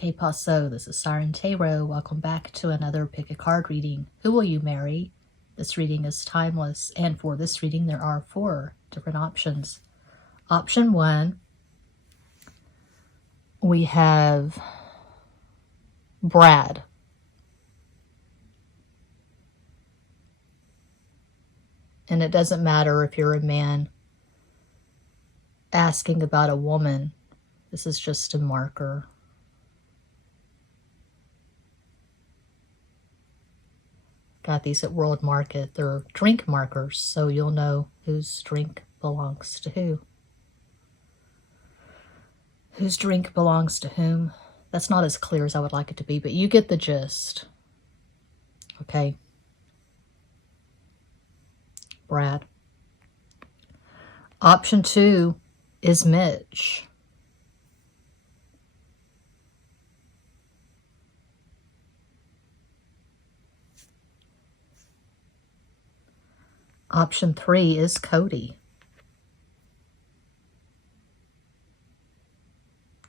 Que paso? This is Siren Tarot. Welcome back to another pick a card reading. Who will you marry? This reading is timeless, and for this reading there are 4 different options. Option 1, we have Brad. And it doesn't matter if you're a man asking about a woman. This is just a marker. Got these at World Market. They're drink markers, so you'll know whose drink belongs to who. Whose drink belongs to whom. That's not as clear as I would like it to be, but you get the gist. Okay. Brad. Option 2 is Mitch. Option 3 is Cody.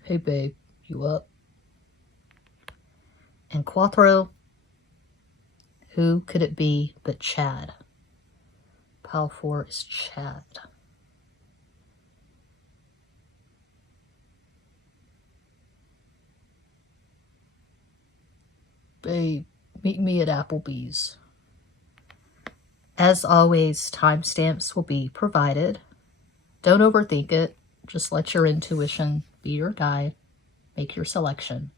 Hey babe, you up? And Cuatro, who could it be but Chad? Pile 4 is Chad. Babe, meet me at Applebee's. As always, timestamps will be provided. Don't overthink it. Just let your intuition be your guide. Make your selection.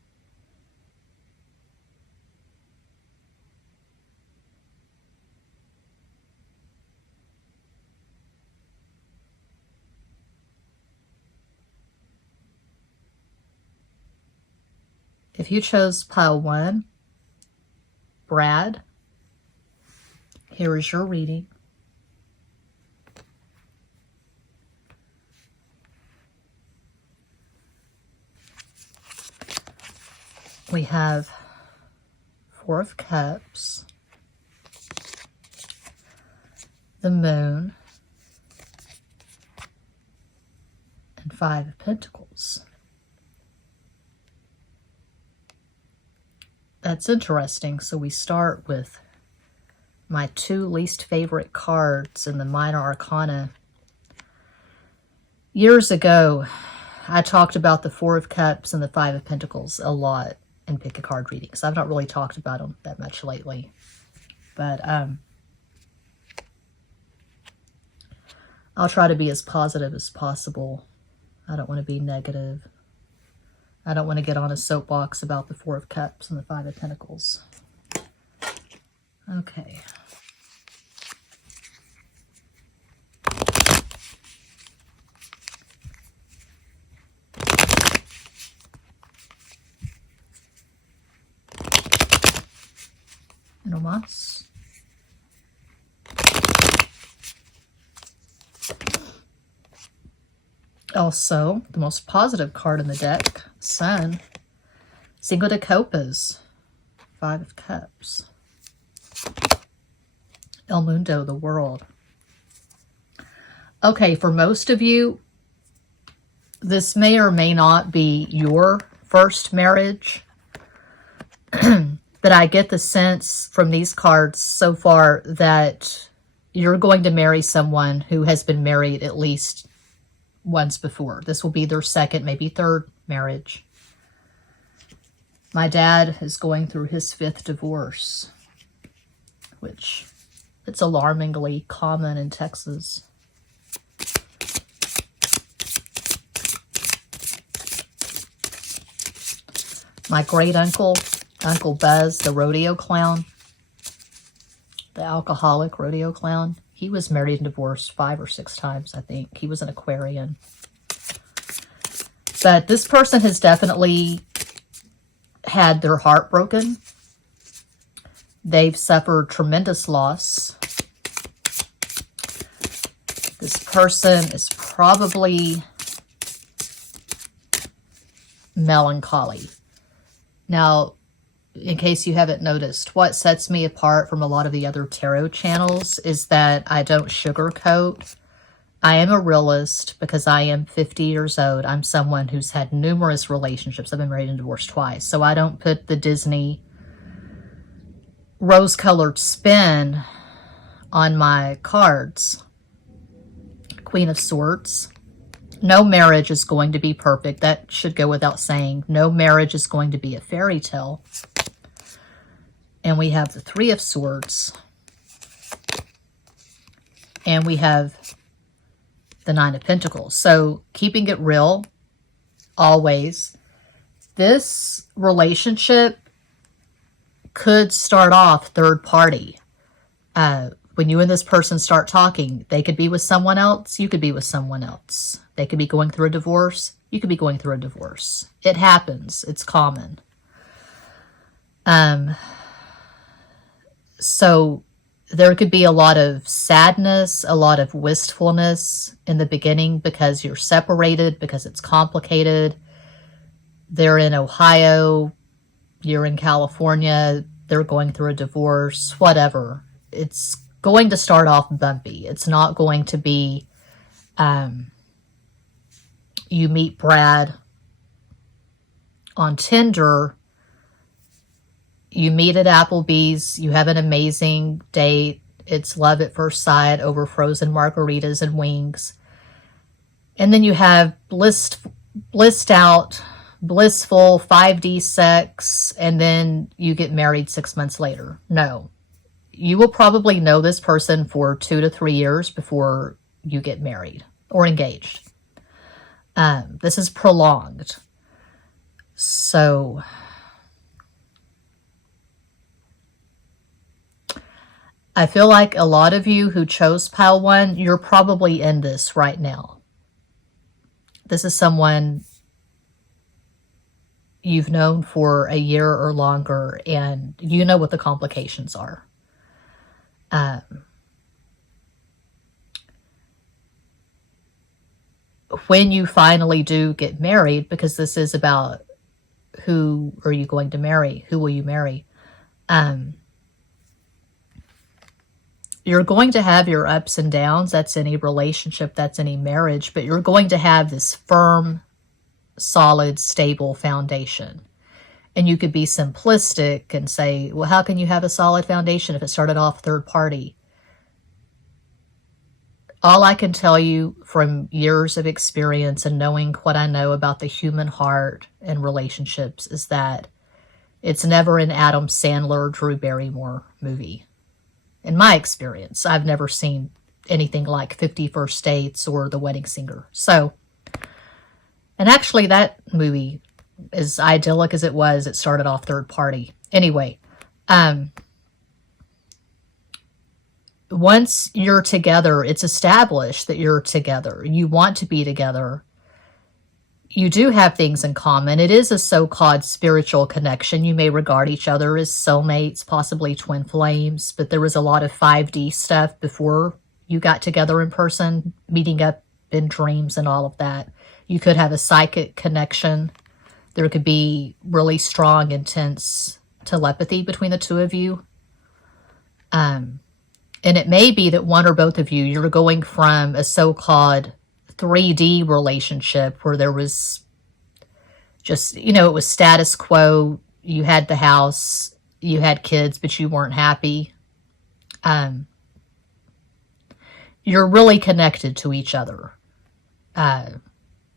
If you chose pile 1, Brad, here is your reading. We have 4 of Cups, the Moon, and 5 of Pentacles. That's interesting. So we start with my 2 least favorite cards in the Minor Arcana. Years ago, I talked about the 4 of Cups and the 5 of Pentacles a lot in pick a card readings. I've not really talked about them that much lately. But I'll try to be as positive as possible. I don't want to be negative. I don't want to get on a soapbox about the 4 of Cups and the 5 of Pentacles. Okay. No más. Also, the most positive card in the deck, Sun, Cinco de Copas, 5 of Cups, El Mundo, the world. Okay, for most of you, this may or may not be your first marriage, but I get the sense from these cards so far that you're going to marry someone who has been married at least once before. This will be their second, maybe third marriage. My dad is going through his 5th divorce, which it's alarmingly common in Texas. My great uncle, Uncle Buzz, the rodeo clown, the alcoholic rodeo clown, he was married and divorced 5 or 6 times, I think. He was an Aquarian. But this person has definitely had their heart broken. They've suffered tremendous loss. This person is probably melancholy. Now, in case you haven't noticed, what sets me apart from a lot of the other tarot channels is that I don't sugarcoat I am a realist because I am 50 years old. I'm someone who's had numerous relationships. I've been married and divorced twice. So I don't put the Disney rose-colored spin on my cards. Queen of Swords. No marriage is going to be perfect. That should go without saying. No marriage is going to be a fairy tale. And we have the Three of Swords. And we have the Nine of Pentacles. So keeping it real, always. This relationship could start off third party. When you and this person start talking, they could be with someone else. You could be with someone else. They could be going through a divorce. You could be going through a divorce. It happens. It's common. So there could be a lot of sadness, a lot of wistfulness in the beginning because you're separated, because it's complicated. They're in Ohio. You're in California. They're going through a divorce, whatever. It's going to start off bumpy. It's not going to be, you meet Brad on Tinder, you meet at Applebee's, you have an amazing date, it's love at first sight over frozen margaritas and wings, and then you have blissed out, blissful 5D sex, and then you get married 6 months later. No. You will probably know this person for 2 to 3 years before you get married or engaged. This is prolonged. So I feel like a lot of you who chose pile 1, you're probably in this right now. This is someone you've known for a year or longer, and you know what the complications are. When you finally do get married, because this is about who are you going to marry, who will you marry, you're going to have your ups and downs. That's any relationship, that's any marriage, but you're going to have this firm, solid, stable foundation. And you could be simplistic and say, well, how can you have a solid foundation if it started off third party? All I can tell you from years of experience and knowing what I know about the human heart and relationships is that it's never an Adam Sandler, Drew Barrymore movie. In my experience, I've never seen anything like 50 First Dates or The Wedding Singer. So, and actually that movie, as idyllic as it was, it started off third party. Anyway, once you're together, it's established that you're together. You want to be together. You do have things in common. It is a so-called spiritual connection. You may regard each other as soulmates, possibly twin flames, but there was a lot of 5D stuff before you got together in person, meeting up in dreams and all of that. You could have a psychic connection. There could be really strong, intense telepathy between the two of you. And it may be that one or both of you, you're going from a so-called 3D relationship where there was just, you know, it was status quo. You had the house, you had kids, but you weren't happy. You're really connected to each other.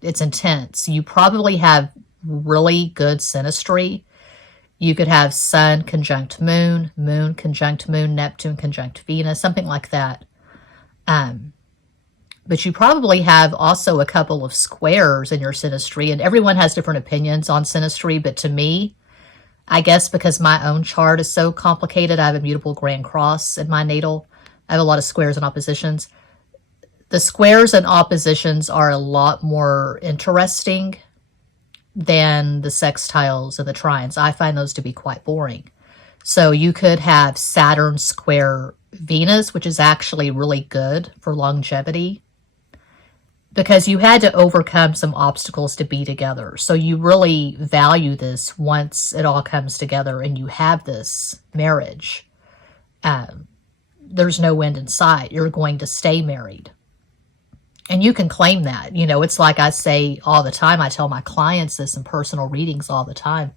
It's intense. You probably have really good synastry. You could have Sun conjunct Moon, Moon conjunct Moon, Neptune conjunct Venus, something like that. But you probably have also a couple of squares in your synastry, and everyone has different opinions on synastry, but to me, I guess because my own chart is so complicated, I have a mutable Grand Cross in my natal. I have a lot of squares and oppositions. The squares and oppositions are a lot more interesting than the sextiles and the trines. I find those to be quite boring. So you could have Saturn square Venus, which is actually really good for longevity, because you had to overcome some obstacles to be together. So you really value this once it all comes together and you have this marriage. There's no end in sight. You're going to stay married. And you can claim that. You know, it's like I say all the time. I tell my clients this in personal readings all the time.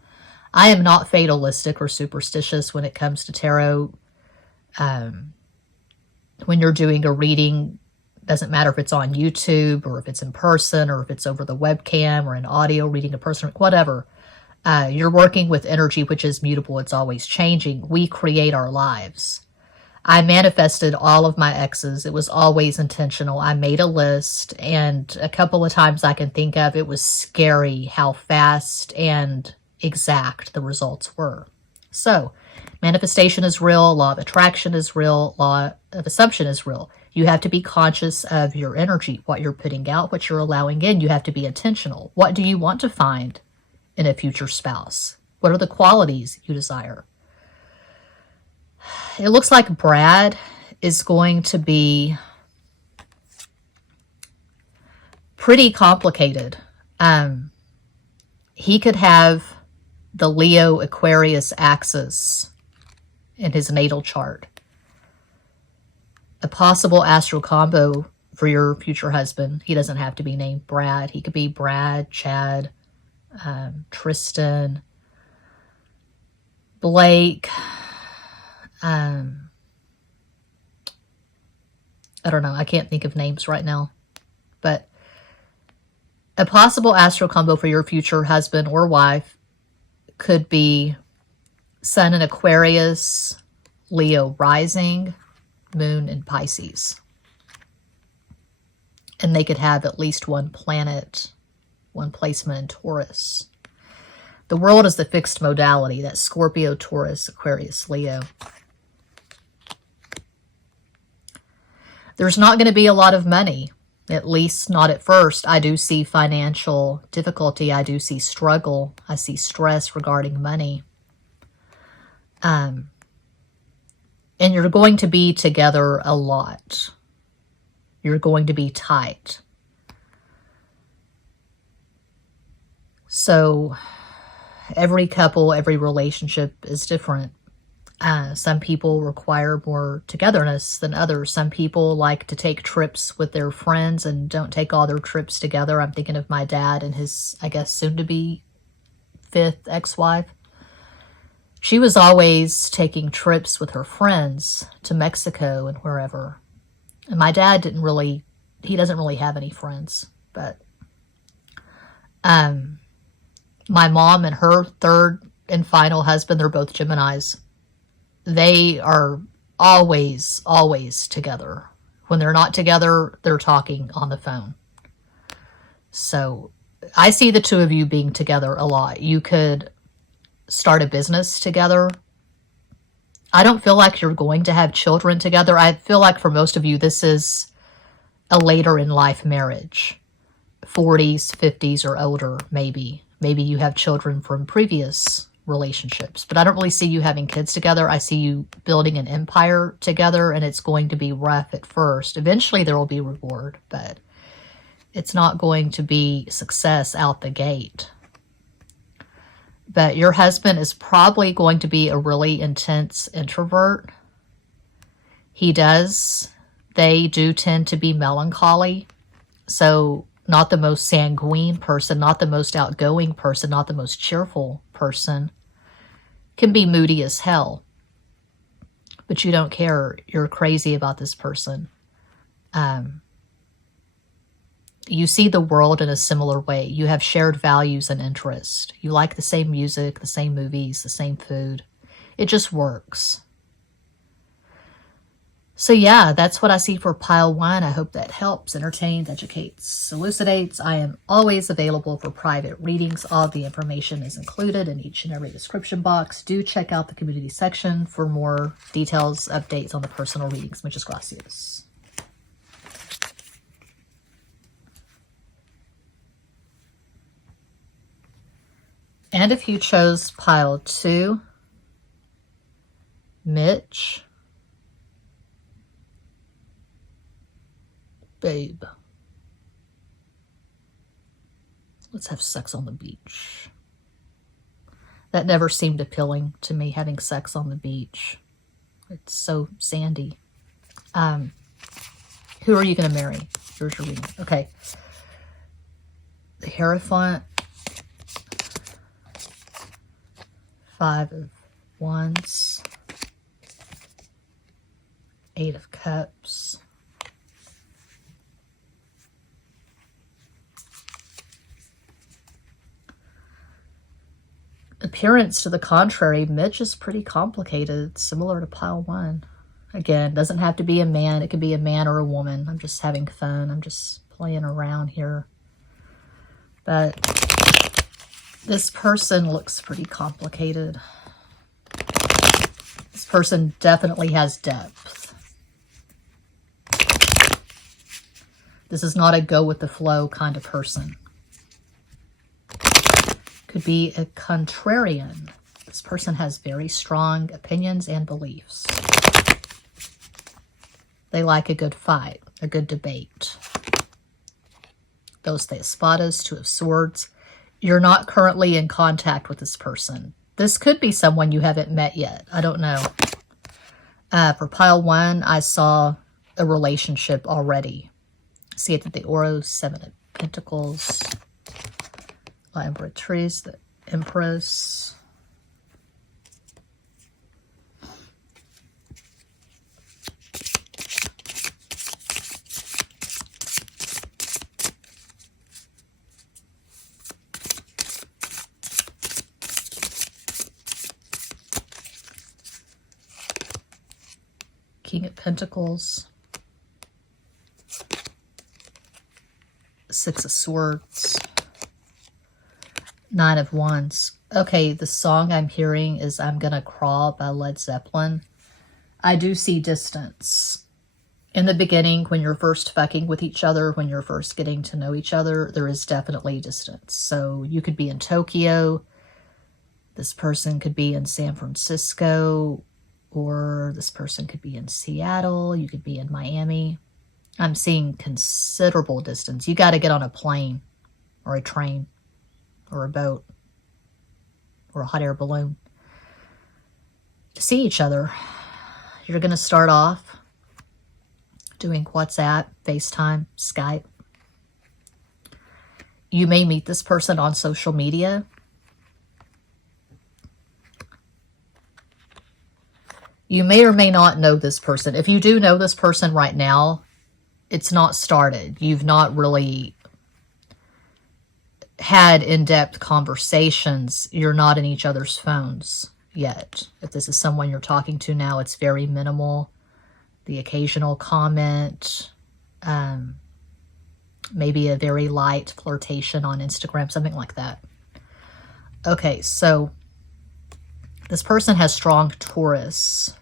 I am not fatalistic or superstitious when it comes to tarot. When you're doing a reading, doesn't matter if it's on YouTube or if it's in person or if it's over the webcam or an audio reading a person, whatever. You're working with energy which is mutable. It's always changing. We create our lives. I manifested all of my exes. It was always intentional. I made a list, and a couple of times I can think of, it was scary how fast and exact the results were. So, manifestation is real, law of attraction is real, law of assumption is real. You have to be conscious of your energy, what you're putting out, what you're allowing in. You have to be intentional. What do you want to find in a future spouse? What are the qualities you desire? It looks like Brad is going to be pretty complicated. He could have the Leo Aquarius axis in his natal chart. A possible astral combo for your future husband. He doesn't have to be named Brad. He could be Brad, Chad, Tristan, Blake. I don't know. I can't think of names right now. But a possible astral combo for your future husband or wife could be Sun in Aquarius, Leo rising, Moon in Pisces. And they could have at least one planet, one placement in Taurus. The world is the fixed modality. That's Scorpio, Taurus, Aquarius, Leo. There's not going to be a lot of money, at least not at first. I do see financial difficulty. I do see struggle. I see stress regarding money. And you're going to be together a lot. You're going to be tight. So every couple, every relationship is different. Some people require more togetherness than others. Some people like to take trips with their friends and don't take all their trips together. I'm thinking of my dad and his, I guess, soon-to-be 5th ex-wife. She was always taking trips with her friends to Mexico and wherever. And my dad doesn't really have any friends. But my mom and her third and final husband, they're both Geminis. They are always, always together. When they're not together, they're talking on the phone. So I see the two of you being together a lot. You could start a business together. I don't feel like you're going to have children together. I feel like for most of you, this is a later in life marriage. 40s, 50s, or older, maybe. Maybe you have children from previous relationships, but I don't really see you having kids together. I see you building an empire together, and it's going to be rough at first. Eventually there will be reward, but it's not going to be success out the gate. But your husband is probably going to be a really intense introvert. They do tend to be melancholy. So not the most sanguine person, not the most outgoing person, not the most cheerful person. Can be moody as hell. But you don't care. You're crazy about this person. You see the world in a similar way. You have shared values and interests. You like the same music, the same movies, the same food. It just works. So yeah, that's what I see for pile 1. I hope that helps, entertains, educates, elucidates. I am always available for private readings. All of the information is included in each and every description box. Do check out the community section for more details, updates on the personal readings. Muchas gracias. And if you chose pile 2, Mitch, babe, let's have sex on the beach. That never seemed appealing to me, having sex on the beach. It's so sandy. Who are you going to marry? Here's your reading. Okay. The Hierophant. 5 of Wands. 8 of Cups. Appearance to the contrary, Mitch is pretty complicated, similar to pile 1. Again, doesn't have to be a man. It could be a man or a woman. I'm just having fun. I'm just playing around here. But this person looks pretty complicated. This person definitely has depth. This is not a go with the flow kind of person. Could be a contrarian. This person has very strong opinions and beliefs. They like a good fight, a good debate. Dos de Espadas, 2 of Swords. You're not currently in contact with this person. This could be someone you haven't met yet. I don't know. For pile 1, I saw a relationship already. See it at the Oros, 7 of Pentacles. La Emperatriz, the Empress. King of Pentacles. 6 of Swords. 9 of Wands. Okay, the song I'm hearing is I'm Gonna Crawl by Led Zeppelin. I do see distance. In the beginning, when you're first fucking with each other, when you're first getting to know each other, there is definitely distance. So you could be in Tokyo. This person could be in San Francisco. Or this person could be in Seattle. You could be in Miami. I'm seeing considerable distance. You got to get on a plane or a train or a boat or a hot air balloon to see each other. You're going to start off doing WhatsApp, FaceTime, Skype. You may meet this person on social media. You may or may not know this person. If you do know this person right now, it's not started. You've not really had in-depth conversations. You're not in each other's phones yet. If this is someone you're talking to now, it's very minimal. The occasional comment, maybe a very light flirtation on Instagram, something like that. Okay, so this person has strong Taurus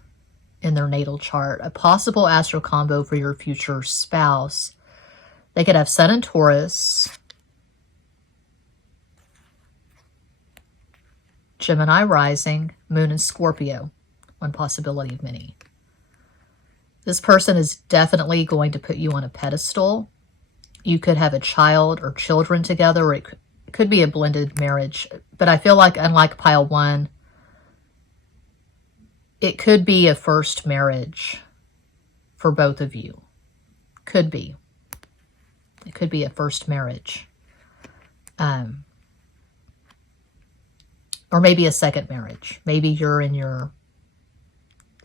in their natal chart. A possible astro combo for your future spouse. They could have Sun in Taurus, Gemini rising, Moon in Scorpio. One possibility of many. This person is definitely going to put you on a pedestal. You could have a child or children together, or it could be a blended marriage. But I feel like, unlike pile 1, it could be a first marriage for both of you. Could be. It could be a first marriage. Or maybe a second marriage. Maybe you're in your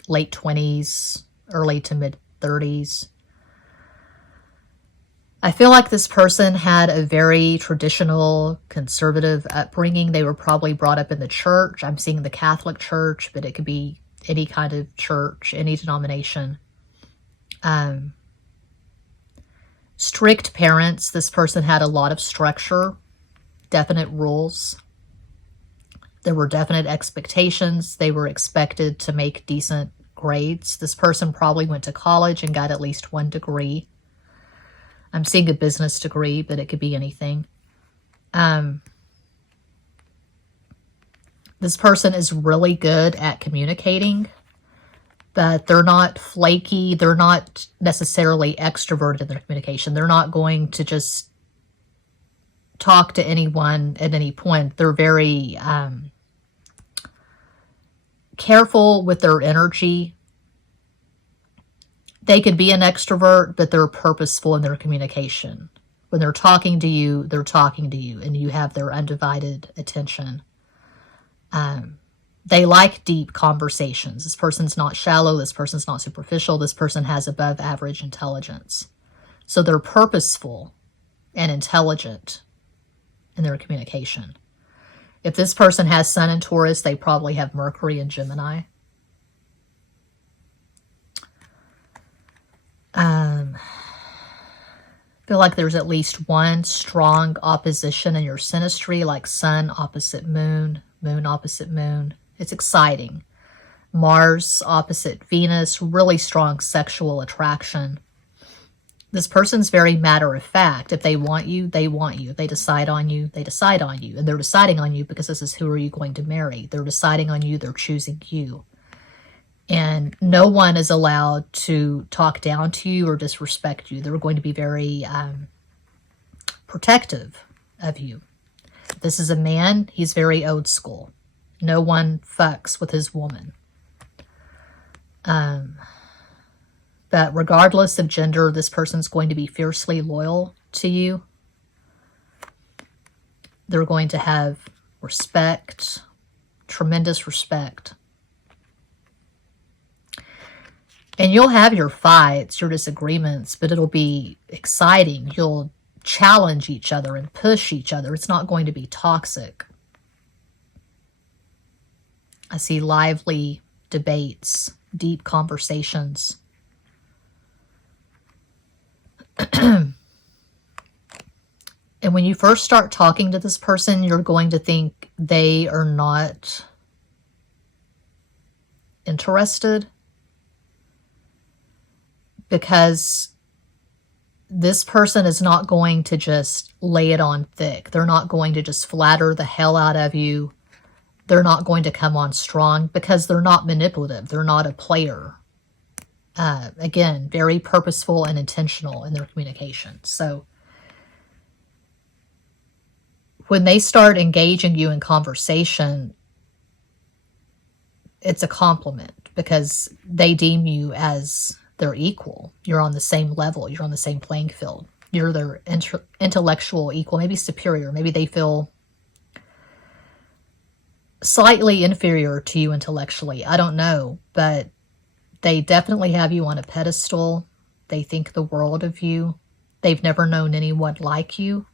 late 20s, early to mid 30s. I feel like this person had a very traditional, conservative upbringing. They were probably brought up in the church. I'm seeing the Catholic Church, but it could be any kind of church, any denomination. Strict parents. This person had a lot of structure, definite rules. There were definite expectations. They were expected to make decent grades. This person probably went to college and got at least 1 degree. I'm seeing a business degree, but it could be anything. This person is really good at communicating, but they're not flaky. They're not necessarily extroverted in their communication. They're not going to just talk to anyone at any point. They're very careful with their energy. They could be an extrovert, but they're purposeful in their communication. When they're talking to you, and you have their undivided attention. They like deep conversations. This person's not shallow. This person's not superficial. This person has above average intelligence. So they're purposeful and intelligent in their communication. If this person has Sun in Taurus, they probably have Mercury in Gemini. I feel like there's at least one strong opposition in your synastry, like Sun opposite Moon, Moon opposite Moon. It's exciting. Mars opposite Venus, really strong sexual attraction. This person's very matter of fact. If they want you, they want you. If they decide on you, they decide on you. And they're deciding on you because this is who are you going to marry. They're deciding on you, they're choosing you. And no one is allowed to talk down to you or disrespect you. They're going to be very protective of you. If this is a man, he's very old school. No one fucks with his woman. But regardless of gender, this person's going to be fiercely loyal to you. They're going to have respect, tremendous respect. And you'll have your fights, your disagreements, but it'll be exciting. You'll challenge each other and push each other. It's not going to be toxic. I see lively debates, deep conversations. And when you first start talking to this person, you're going to think they are not interested, because this person is not going to just lay it on thick. They're not going to just flatter the hell out of you. They're not going to come on strong because they're not manipulative. They're not a player. Again, very purposeful and intentional in their communication. So when they start engaging you in conversation, it's a compliment because they deem you as their equal. You're on the same level. You're on the same playing field. You're their intellectual equal, maybe superior. Maybe they feel slightly inferior to you intellectually. I don't know, but they definitely have you on a pedestal. They think the world of you. They've never known anyone like you.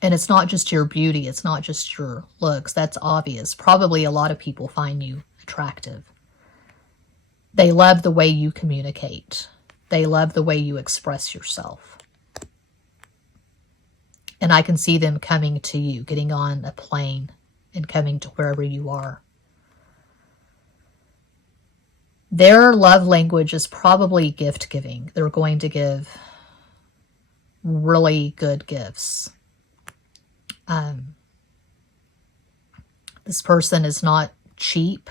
And it's not just your beauty. It's not just your looks. That's obvious. Probably a lot of people find you attractive. They love the way you communicate. They love the way you express yourself. And I can see them coming to you, getting on a plane and coming to wherever you are. Their love language is probably gift giving. They're going to give really good gifts. This person is not cheap.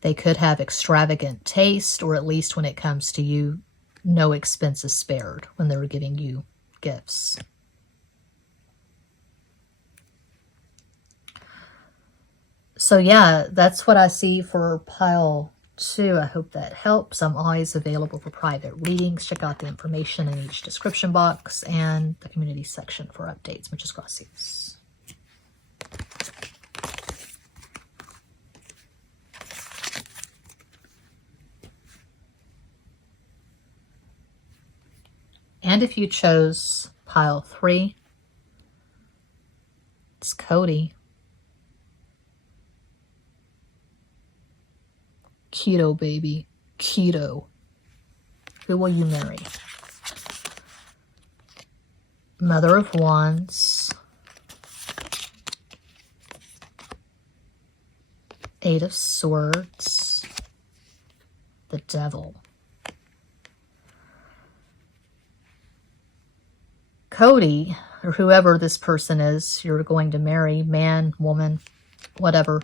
They could have extravagant taste, or at least when it comes to you, no expense is spared when they're giving you gifts. So yeah, that's what I see for pile 2. I hope that helps. I'm always available for private readings. Check out the information in each description box and the community section for updates. Muchas gracias. And if you chose pile 3, it's Cody. Keto, baby. Keto. Who will you marry? Mother of Wands. 8 of Swords. The Devil. Cody, or whoever this person is you're going to marry, man, woman, whatever,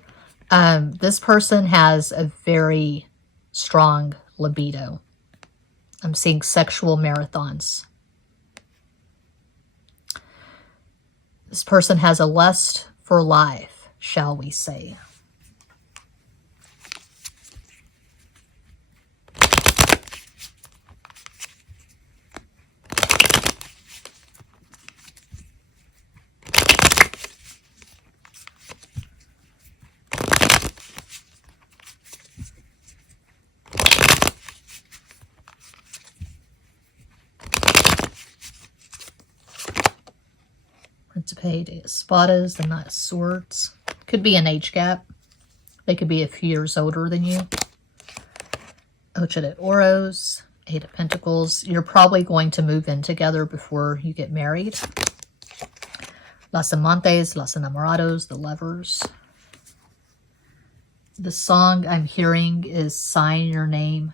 this person has a very strong libido. I'm seeing sexual marathons. This person has a lust for life, shall we say. Principe de Espadas, the Knight of Swords. Could be an age gap. They could be a few years older than you. Ocho de Oros, Eight of Pentacles. You're probably going to move in together before you get married. Las Amantes, Los Enamorados, the Lovers. The song I'm hearing is Sign Your Name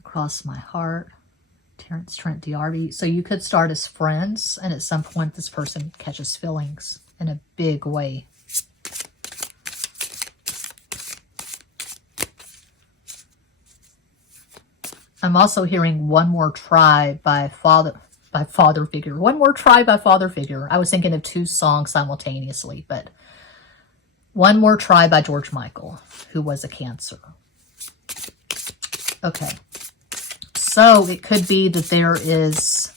Across My Heart. Terrence Trent D'Arby. So you could start as friends, and at some point this person catches feelings in a big way. I'm also hearing One More Try by Father Figure. One More Try by Father Figure. I was thinking of two songs simultaneously, but One More Try by George Michael, who was a Cancer. Okay. So it could be that there is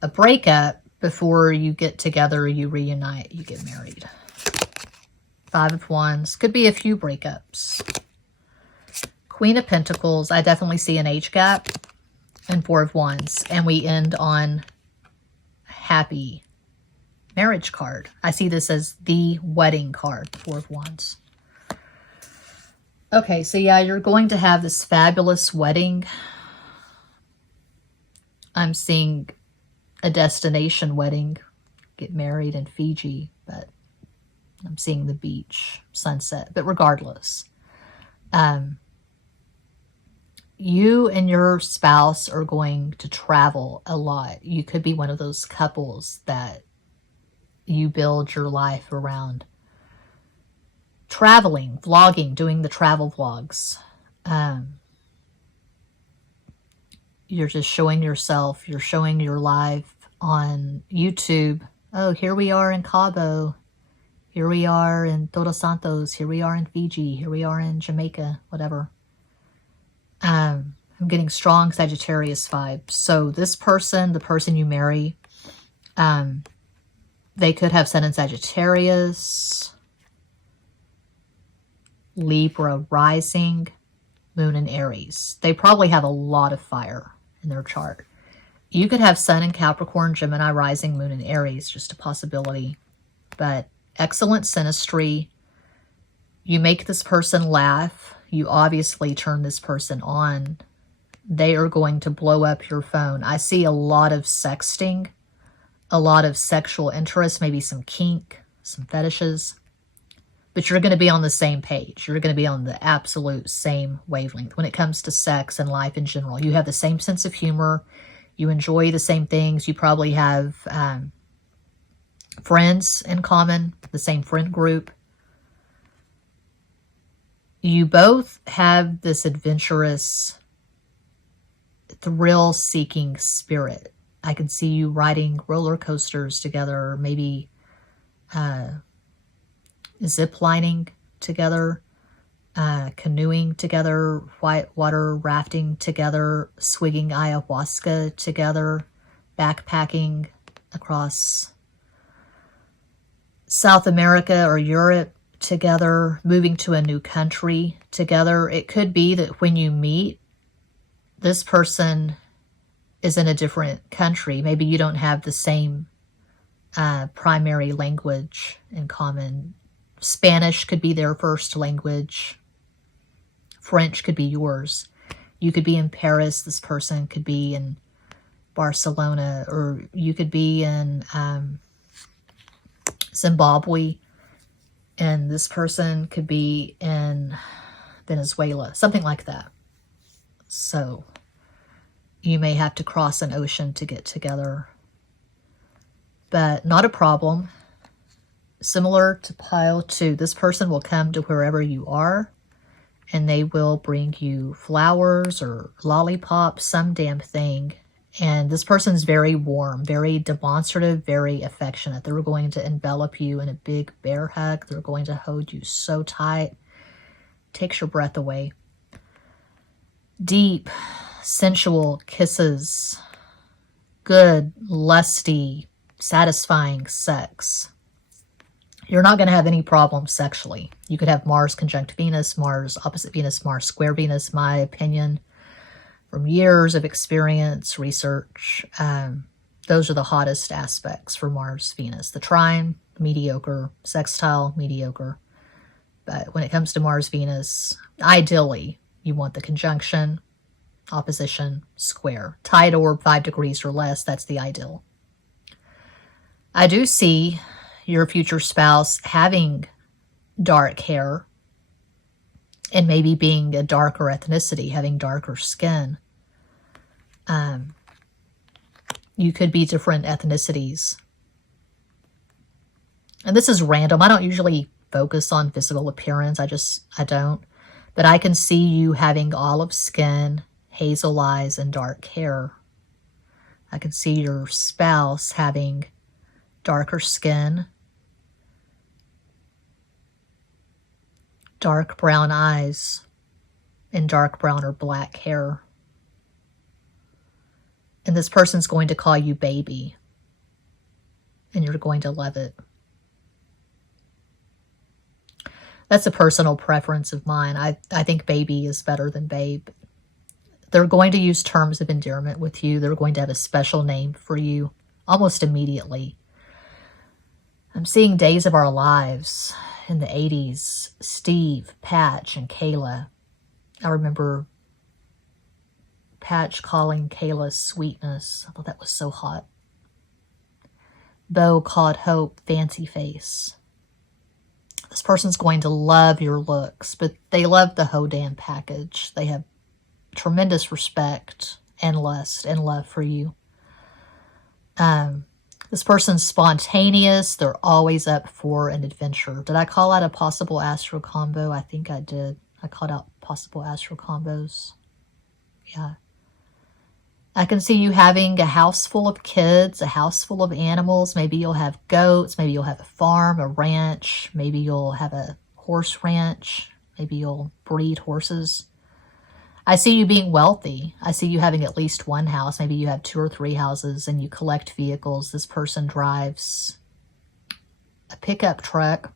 a breakup before you get together, you reunite, you get married. Five of Wands. Could be a few breakups. Queen of Pentacles. I definitely see an age gap. And Four of Wands. And we end on happy marriage card. I see this as the wedding card. Four of Wands. Okay, so yeah, you're going to have this fabulous wedding. I'm seeing a destination wedding, get married in Fiji, but I'm seeing the beach, sunset. But regardless, you and your spouse are going to travel a lot. You could be one of those couples that you build your life around traveling, vlogging, doing the travel vlogs. You're just showing yourself. You're showing your life on YouTube. Oh, here we are in Cabo. Here we are in Todos Santos. Here we are in Fiji. Here we are in Jamaica, whatever. I'm getting strong Sagittarius vibes. So this person, the person you marry, they could have Sun in Sagittarius, Libra rising, Moon in Aries. They probably have a lot of fire in their chart. You could have Sun in Capricorn, Gemini rising, Moon in Aries, just a possibility. But excellent synastry. You make this person laugh. You obviously turn this person on. They are going to blow up your phone. I see a lot of sexting, a lot of sexual interest, maybe some kink, some fetishes. But you're going to be on the same page. You're going to be on the absolute same wavelength when it comes to sex and life in general. You have the same sense of humor. You enjoy the same things. You probably have friends in common, the same friend group. You both have this adventurous, thrill-seeking spirit. I can see you riding roller coasters together, maybe zip lining together, canoeing together, whitewater rafting together, swigging ayahuasca together, backpacking across South America or Europe together, moving to a new country together. It could be that when you meet, this person is in a different country. Maybe you don't have the same primary language in common. Spanish could be their first language. French could be yours. You could be in Paris. This person could be in Barcelona, or you could be in Zimbabwe, and this person could be in Venezuela, something like that. So you may have to cross an ocean to get together, but not a problem. Similar to pile 2, this person will come to wherever you are, and they will bring you flowers or lollipops, some damn thing. And this person's very warm, very demonstrative, very affectionate. They're going to envelop you in a big bear hug. They're going to hold you so tight. Takes your breath away. Deep, sensual kisses. Good, lusty, satisfying sex. You're not going to have any problems sexually. You could have Mars conjunct Venus, Mars opposite Venus, Mars square Venus, my opinion, from years of experience, research. Those are the hottest aspects for Mars, Venus. The trine, mediocre. Sextile, mediocre. But when it comes to Mars, Venus, ideally, you want the conjunction, opposition, square. Tide orb 5 degrees or less, that's the ideal. I do see your future spouse having dark hair and maybe being a darker ethnicity, having darker skin. You could be different ethnicities. And this is random. I don't usually focus on physical appearance. I don't. But I can see you having olive skin, hazel eyes, and dark hair. I can see your spouse having darker skin, dark brown eyes, and dark brown or black hair. And this person's going to call you baby. And you're going to love it. That's a personal preference of mine. I think baby is better than babe. They're going to use terms of endearment with you. They're going to have a special name for you almost immediately. I'm seeing Days of Our Lives in the 80s. Steve, Patch, and Kayla. I remember Patch calling Kayla sweetness. I thought that was so hot. Bo called Hope fancy face. This person's going to love your looks, but they love the Hodan package. They have tremendous respect and lust and love for you. This person's spontaneous. They're always up for an adventure. Did I call out a possible astro combo? I think I did. I called out possible astro combos. Yeah. I can see you having a house full of kids, a house full of animals. Maybe you'll have goats. Maybe you'll have a farm, a ranch. Maybe you'll have a horse ranch. Maybe you'll breed horses. I see you being wealthy. I see you having at least one house. Maybe you have 2 or 3 houses and you collect vehicles. This person drives a pickup truck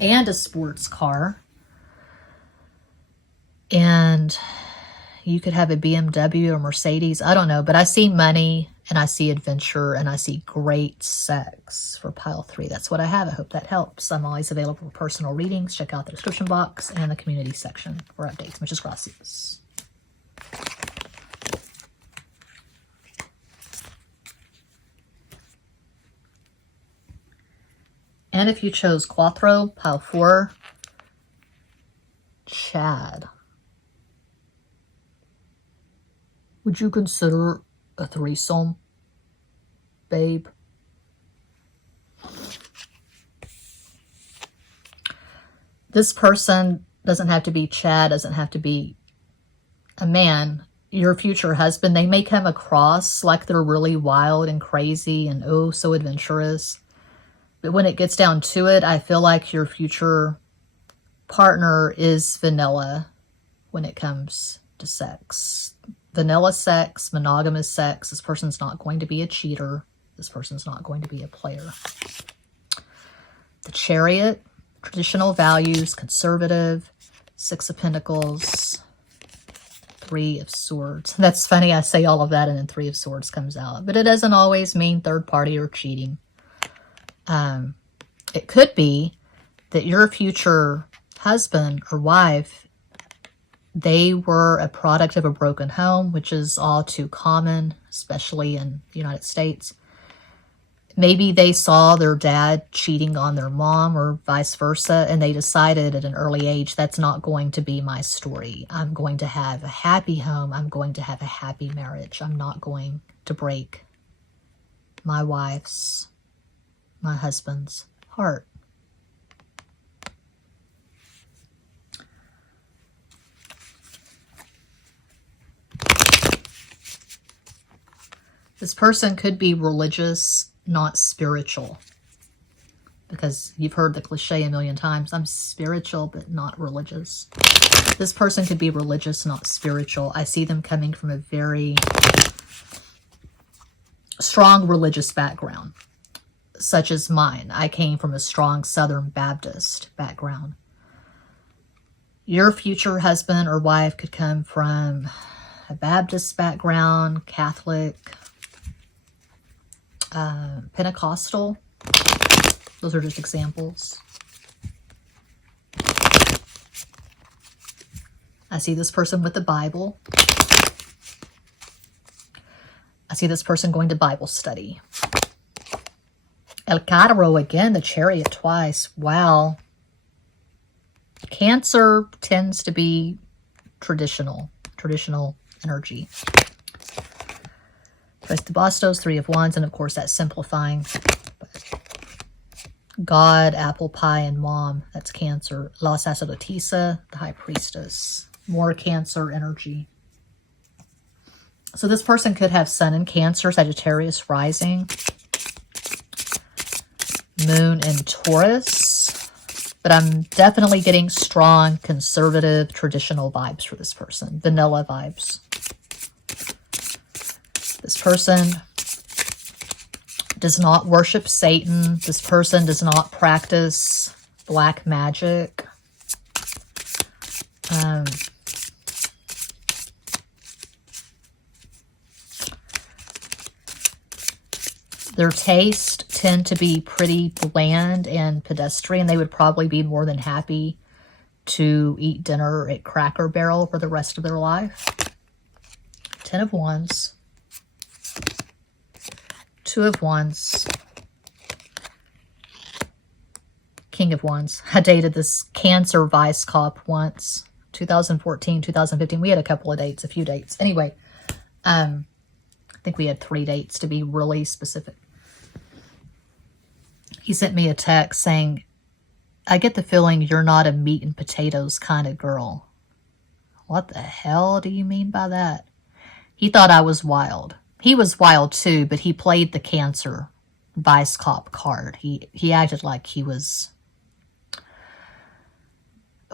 and a sports car. And you could have a BMW or Mercedes. I don't know, but I see money and I see adventure and I see great sex for pile 3. That's what I have. I hope that helps. I'm always available for personal readings. Check out the description box and the community section for updates. Muchas gracias. And if you chose Cuatro, pile 4, Chad. Would you consider a threesome, babe? This person doesn't have to be Chad, doesn't have to be a man. Your future husband, they may come across like they're really wild and crazy and oh, so adventurous. But when it gets down to it, I feel like your future partner is vanilla when it comes to sex. Vanilla sex, monogamous sex. This person's not going to be a cheater. This person's not going to be a player. The Chariot, traditional values, conservative, 6 of Pentacles, 3 of Swords. That's funny, I say all of that and then 3 of Swords comes out. But it doesn't always mean third party or cheating. It could be that your future husband or wife, they were a product of a broken home, which is all too common, especially in the United States. Maybe they saw their dad cheating on their mom or vice versa, and they decided at an early age, that's not going to be my story. I'm going to have a happy home. I'm going to have a happy marriage. I'm not going to break my wife's, my husband's heart. This person could be religious, not spiritual. Because you've heard the cliche a million times, I'm spiritual but not religious. This person could be religious, not spiritual. I see them coming from a very strong religious background, such as mine. I came from a strong Southern Baptist background. Your future husband or wife could come from a Baptist background, Catholic, Pentecostal. Those are just examples. I see this person with the Bible. I see this person going to Bible study. El Carro again, the Chariot twice. Wow. Cancer tends to be traditional energy. Tres de Bastos, Three of Wands, and of course that's simplifying. God, apple pie, and mom, that's Cancer. La Sacerdotisa, the High Priestess. More Cancer energy. So this person could have Sun in Cancer, Sagittarius rising, Moon in Taurus. But I'm definitely getting strong, conservative, traditional vibes for this person. Vanilla vibes. This person does not worship Satan. This person does not practice black magic. Their taste tend to be pretty bland and pedestrian. They would probably be more than happy to eat dinner at Cracker Barrel for the rest of their life. Ten of Wands. Two of Wands. King of Wands. I dated this Cancer vice cop once. 2014, 2015. We had a couple of dates, a few dates. Anyway, I think we had 3 dates to be really specific. He sent me a text saying, I get the feeling you're not a meat and potatoes kind of girl. What the hell do you mean by that? He thought I was wild. He was wild too, but he played the Cancer vice cop card. He acted like he was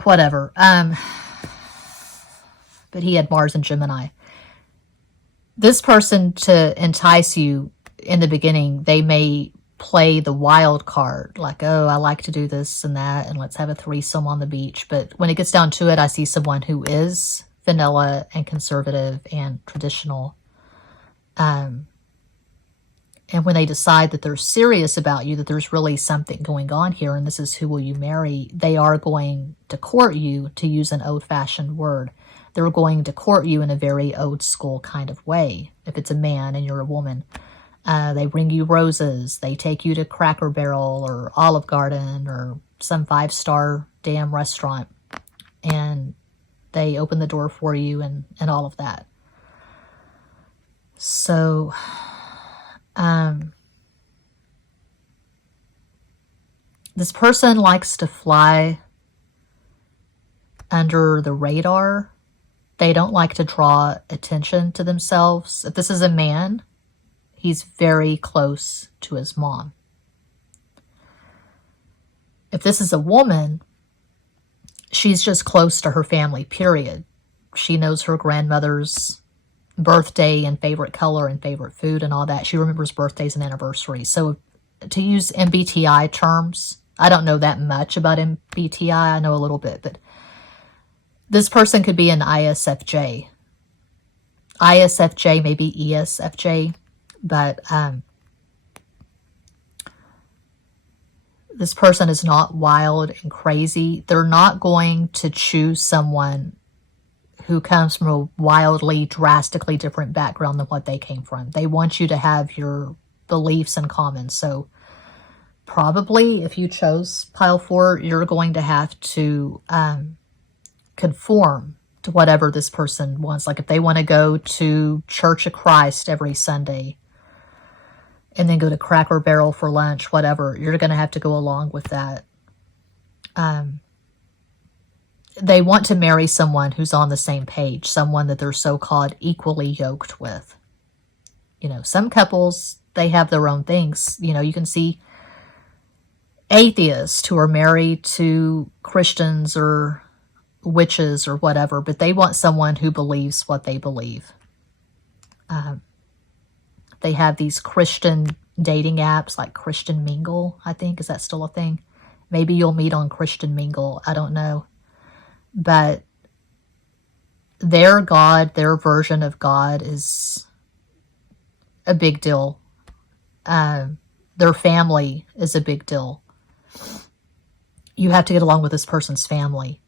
whatever. But he had Mars and Gemini. This person, to entice you in the beginning, they may play the wild card, like, oh, I like to do this and that, and let's have a threesome on the beach. But when it gets down to it, I see someone who is vanilla and conservative and traditional. And when they decide that they're serious about you, that there's really something going on here, and this is who will you marry, they are going to court you, to use an old-fashioned word. They're going to court you in a very old-school kind of way, if it's a man and you're a woman. They bring you roses. They take you to Cracker Barrel or Olive Garden or some 5-star damn restaurant. And they open the door for you and all of that. So, this person likes to fly under the radar. They don't like to draw attention to themselves. If this is a man, he's very close to his mom. If this is a woman, she's just close to her family, period. She knows her grandmother's birthday and favorite color and favorite food and all that. She remembers birthdays and anniversaries. So to use MBTI terms, I don't know that much about MBTI. I know a little bit, but this person could be an ISFJ. ISFJ, maybe ESFJ. But this person is not wild and crazy. They're not going to choose someone who comes from a wildly, drastically different background than what they came from. They want you to have your beliefs in common. So probably if you chose pile 4, you're going to have to conform to whatever this person wants. Like if they want to go to Church of Christ every Sunday, and then go to Cracker Barrel for lunch, whatever, you're going to have to go along with that. They want to marry someone who's on the same page, someone that they're so-called equally yoked with. You know, some couples, they have their own things. You know, you can see atheists who are married to Christians or witches or whatever, but they want someone who believes what they believe. They have these Christian dating apps like Christian Mingle, I think. Is that still a thing? Maybe you'll meet on Christian Mingle. I don't know. But their God, their version of God is a big deal. Their family is a big deal. You have to get along with this person's family.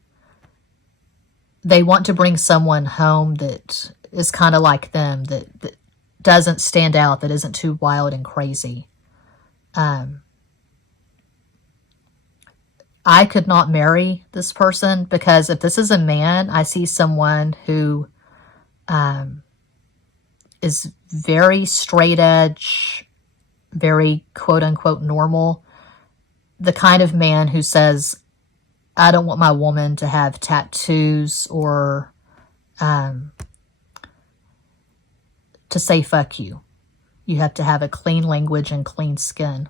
They want to bring someone home that is kind of like them, that doesn't stand out, that isn't too wild and crazy. I could not marry this person because if this is a man, I see someone who is very straight edge, very quote-unquote normal. The kind of man who says, I don't want my woman to have tattoos or to say fuck you. You have to have a clean language and clean skin.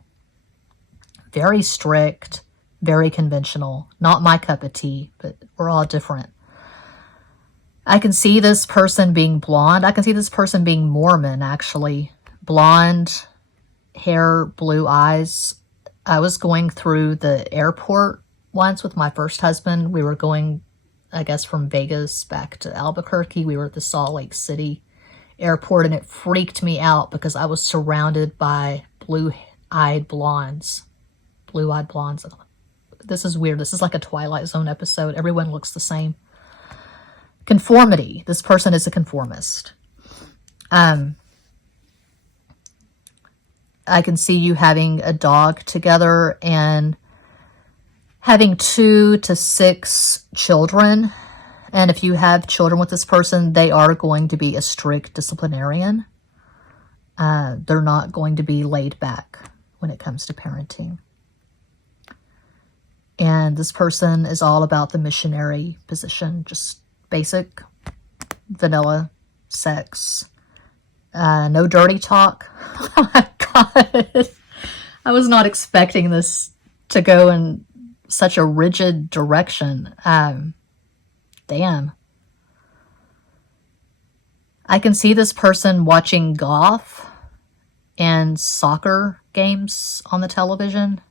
Very strict, very conventional. Not my cup of tea, but we're all different. I can see this person being blonde. I can see this person being Mormon, actually. Blonde hair, blue eyes. I was going through the airport once with my first husband. We were going, I guess, from Vegas back to Albuquerque. We were at the Salt Lake City airport, and it freaked me out because I was surrounded by blue-eyed blondes. Blue-eyed blondes. This is weird. This is like a Twilight Zone episode. Everyone looks the same. Conformity. This person is a conformist. I can see you having a dog together and having 2 to 6 children. And if you have children with this person, they are going to be a strict disciplinarian. They're not going to be laid back when it comes to parenting. And this person is all about the missionary position, just basic, vanilla sex. No dirty talk. Oh my God. I was not expecting this to go in such a rigid direction. Damn. I can see this person watching golf and soccer games on the television.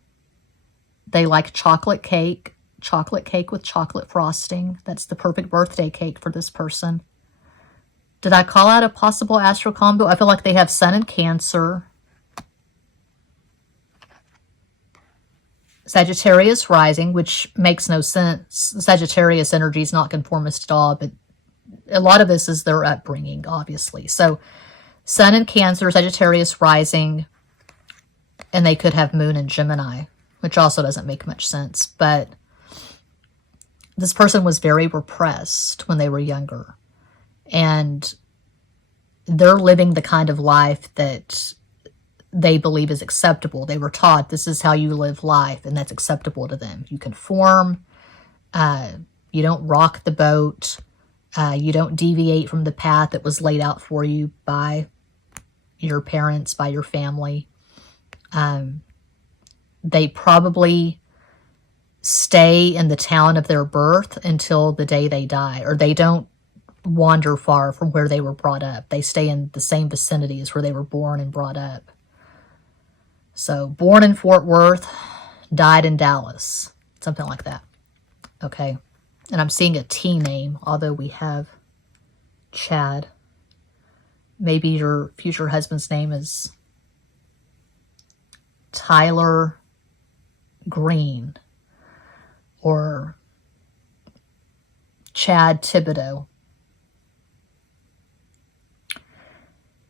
They like chocolate cake with chocolate frosting. That's the perfect birthday cake for this person. Did I call out a possible astral combo? I feel like they have Sun in Cancer. Sagittarius rising, which makes no sense. Sagittarius energy is not conformist at all, but a lot of this is their upbringing, obviously. So Sun in Cancer, Sagittarius rising, and they could have Moon in Gemini, which also doesn't make much sense. But this person was very repressed when they were younger. And they're living the kind of life that they believe is acceptable. They were taught this is how you live life, and that's acceptable to them. You conform. You don't rock the boat. You don't deviate from the path that was laid out for you by your parents, by your family. They probably stay in the town of their birth until the day they die, or they don't wander far from where they were brought up. They stay in the same vicinity as where they were born and brought up. So, born in Fort Worth, died in Dallas. Something like that. Okay. And I'm seeing a T name, although we have Chad. Maybe your future husband's name is Tyler Green or Chad Thibodeau.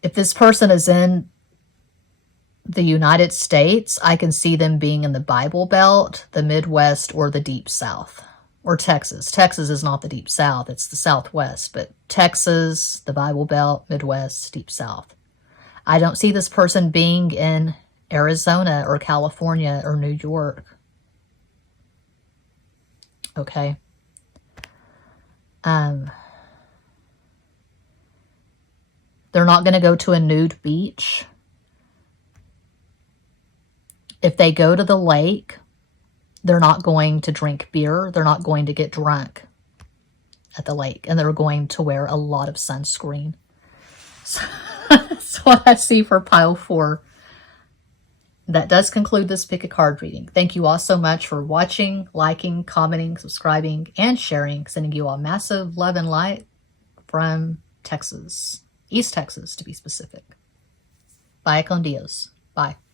If this person is in the United States, I can see them being in the Bible Belt, the Midwest, or the Deep South, or Texas. Texas is not the Deep South, it's the Southwest, but Texas, the Bible Belt, Midwest, Deep South. I don't see this person being in Arizona or California or New York. Okay. They're not going to go to a nude beach. If they go to the lake, they're not going to drink beer. They're not going to get drunk at the lake. And they're going to wear a lot of sunscreen. So that's what I see for pile 4. That does conclude this pick a card reading. Thank you all so much for watching, liking, commenting, subscribing, and sharing. Sending you all massive love and light from Texas. East Texas, to be specific. Bye con Dios. Bye.